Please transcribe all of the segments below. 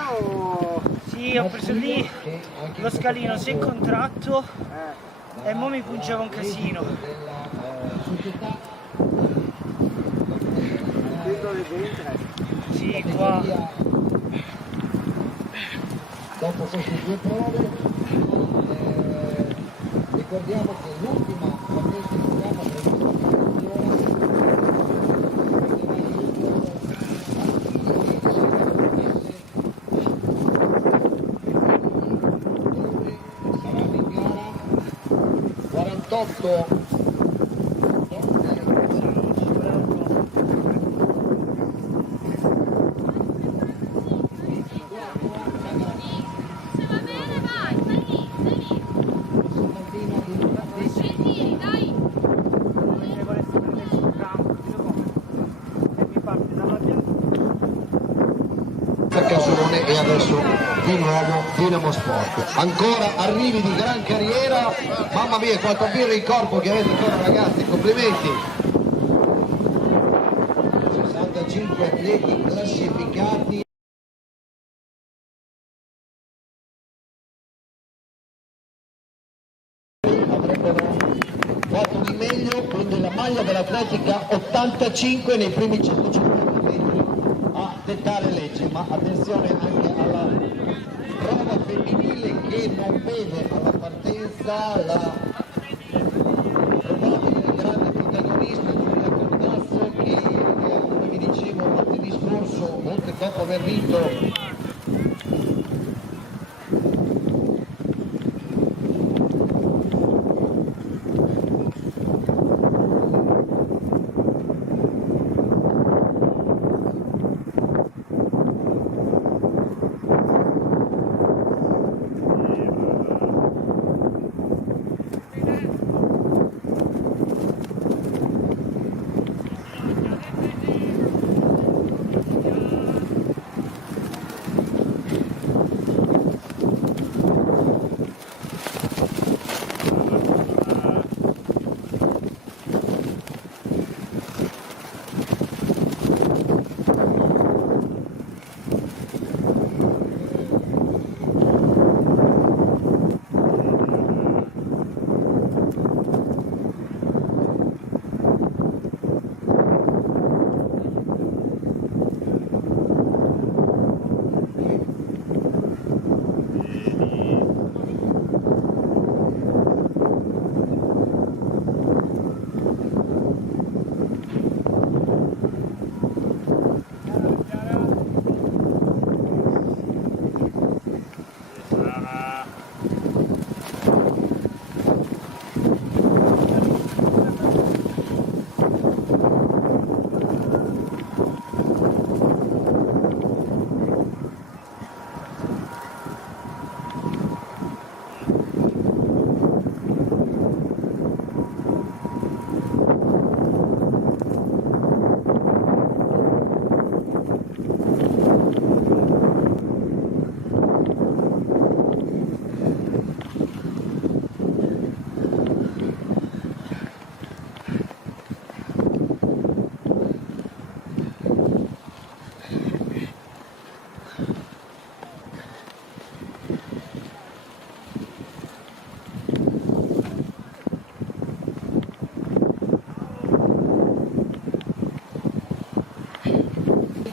macchina o... Sì, ho preso lì lo scalino, si è contratto e mo mi pungeva un casino. Dove dentro? Sì, qua. Dopo queste due prove ricordiamo che l'ultima partenza in programma saranno in gara 48 Casone e adesso di nuovo Dinamo Sport. Ancora arrivi di gran carriera, mamma mia quanto birra in corpo che avete ancora ragazzi, complimenti. 65 atleti classificati. Avrebbero fatto di meglio con della maglia dell'atletica 85 nei primi 150 metri a dettare legge, ma attenzione anche alla prova femminile che non vede alla partenza la probabile grande protagonista Giulia Cordazzo che come vi dicevo martedì scorso, oltre dopo aver vinto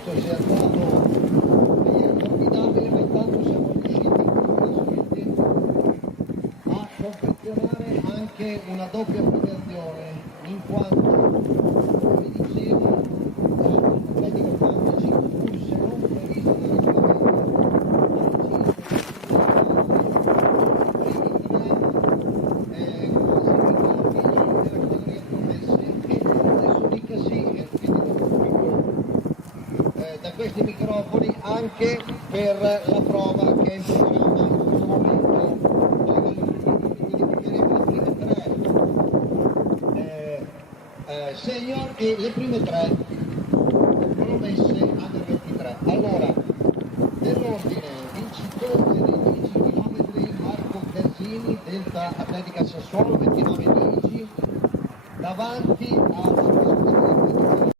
si è alzato formidabile, ma intanto siamo riusciti a confezionare anche una doppia premiazione, in quanto, come vi dicevo, l'Atletica Fantasy, pur se non previsto dal regolamento, da questi microfoni anche per la prova che è in programma in questo momento, quindi vedremo le prime tre senior e le prime tre promesse under 23. Allora, nell'ordine, vincitore dei 10 km Marco Casini, Delta Atletica Sassuolo, 29 10, davanti a